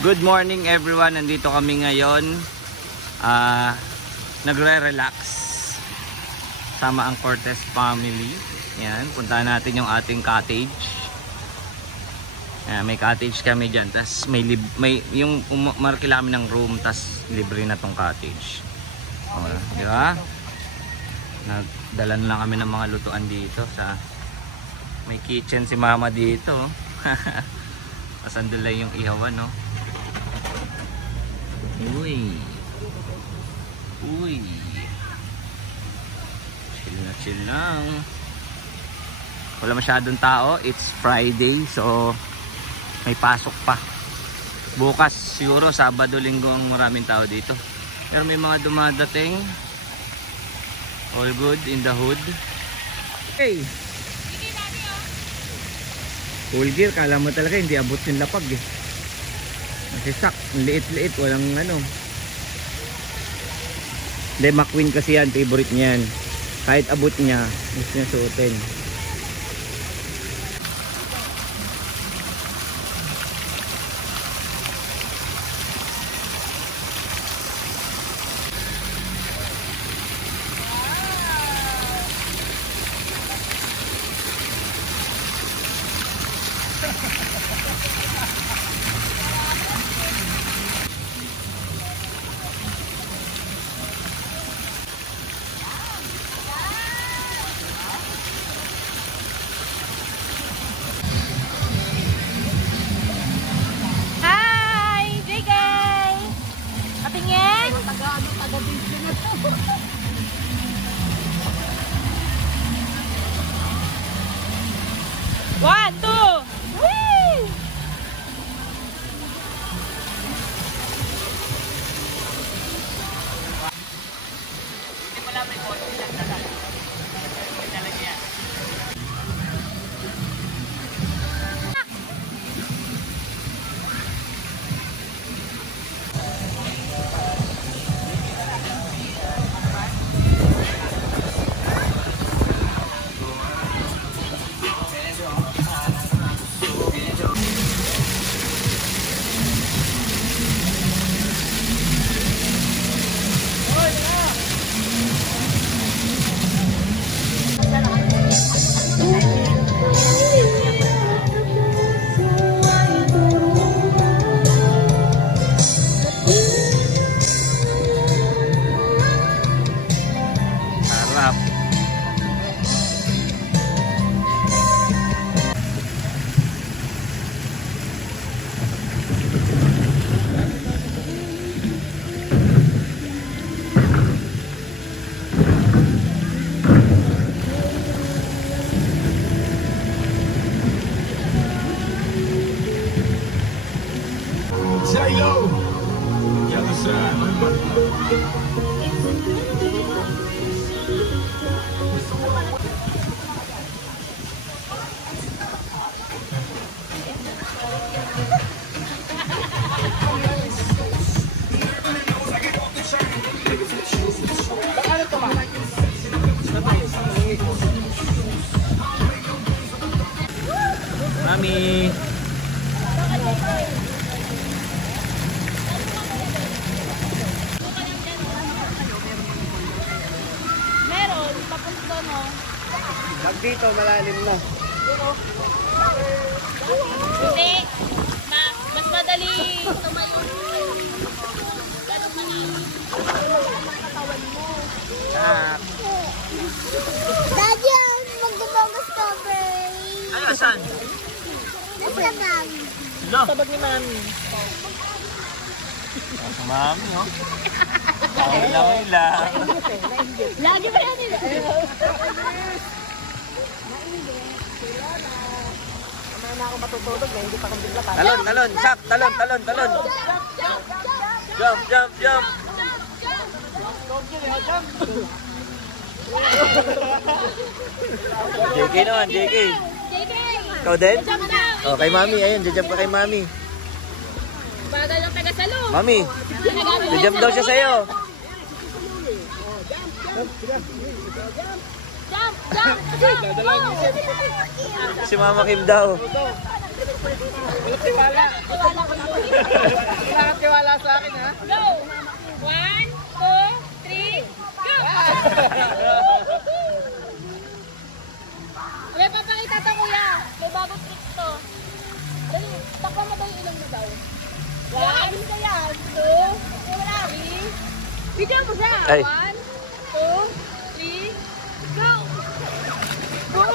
Good morning everyone, nandito kami ngayon nagre-relax sama ang Cortez family. Yan, puntahan natin yung ating cottage. May cottage kami dyan, tas may yung markila kami ng room, tas libre na tong cottage. Di ba? Nagdala na lang kami ng mga lutuan dito sa may kitchen si mama dito. Pasandulay yung ihawan, no? Uy. Chill lang. Wala masyadong tao. It's Friday, so may pasok pa. Bukas siguro Sabado, Linggo ang maraming tao dito. Pero may mga dumadating. All good in the hood. Hey. Full gear, kala mo talaga hindi abot yung lapag eh. Kasi sak, liit-liit, walang ano. Hindi, McQueen kasi yan, favorite niyan. Kahit abot niya, gusto niya suotin. One, two. Woo! Hindi pala may konti lang talaga. May talaga yan. Mami. Meron, papunta doon, no? Lag dito, malalim na. Hindi. Mas madali tumayo. Daddy, magdabang strawberry. Ano, saan? Nasa mami. No. Tabag ni mami. Mami, oh. Lang. Lagi ba yan nila? Mamaya na ako matutulog na hindi pa kong bigla pa. Talon, sak, talon. Jump. JK naman, JK. Ikaw din? Oh, kay mami, ayun, jajump ka kay mami. Bagal ng taga-salo. Mami, jajump daw siya sa'yo. Jump. Si Mama Kim daw. Tiwala ko na. mo siya. Ay. 1, 2, 3, go! Go!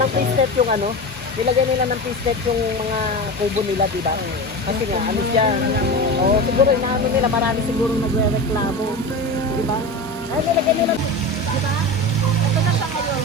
Ng paste yung ano, nilagay nila ng paste yung mga kubo nila, di ba? Kasi nga, ano siya, siguro inaano nila, marami siguro nagre-reklamo, di ba? Ay, nilagay nila, di ba? Ito na siya ngayon.